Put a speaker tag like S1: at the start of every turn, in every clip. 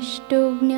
S1: ष्ट ज्ञ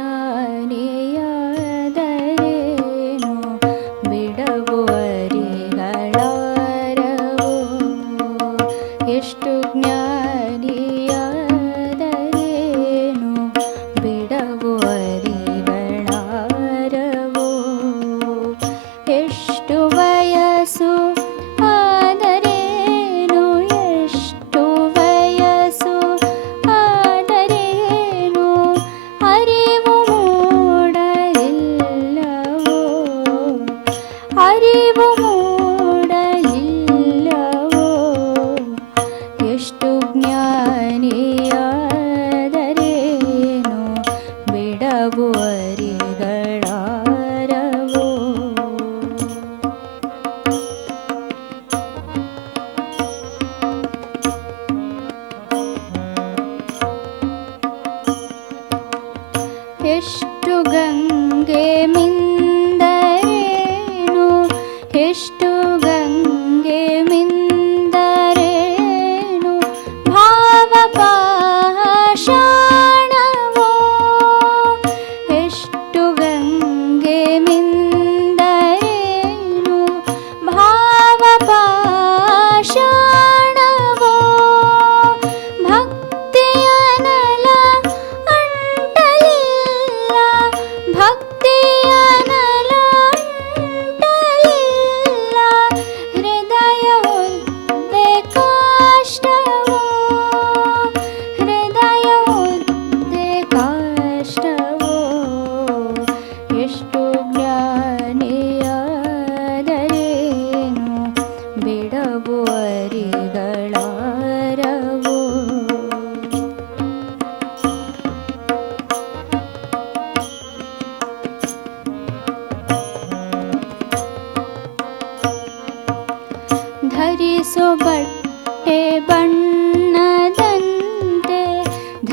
S1: ष्टुगङ्गे मिन्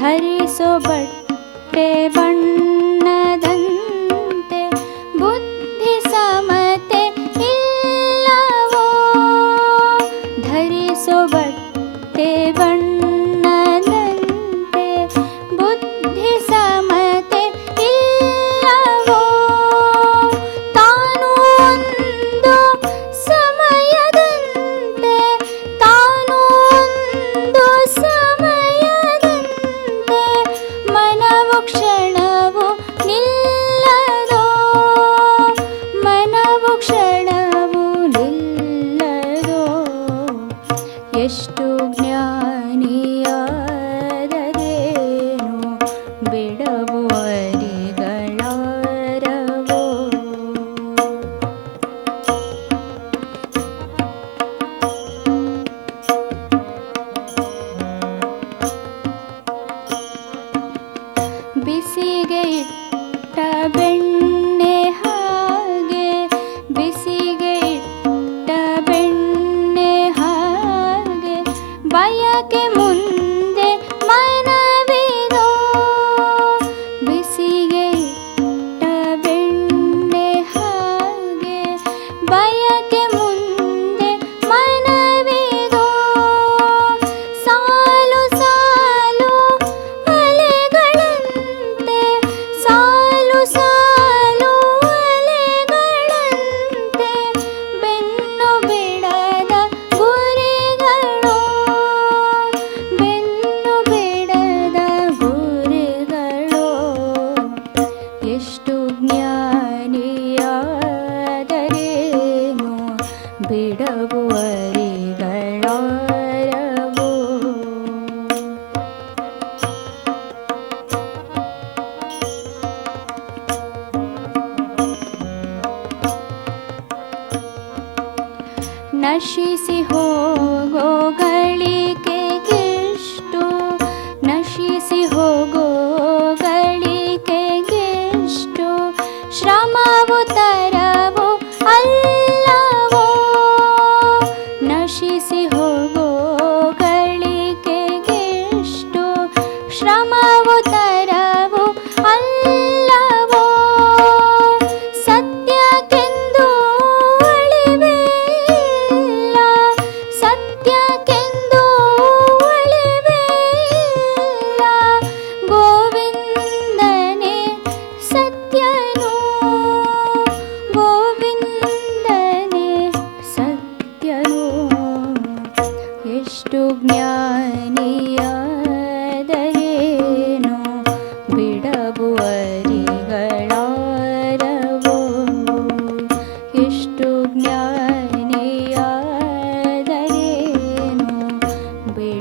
S1: हरि सोबट् टेबण् ಬೇಡ आशीष हो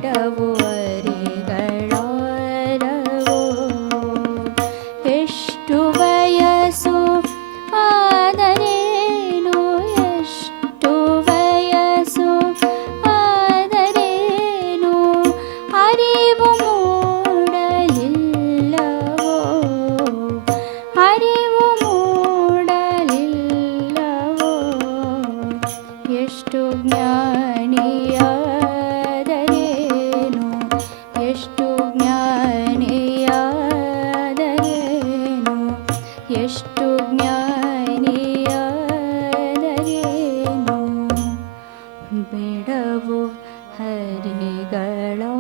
S1: ಬಿಡವೋ ಮಿಗಳೋ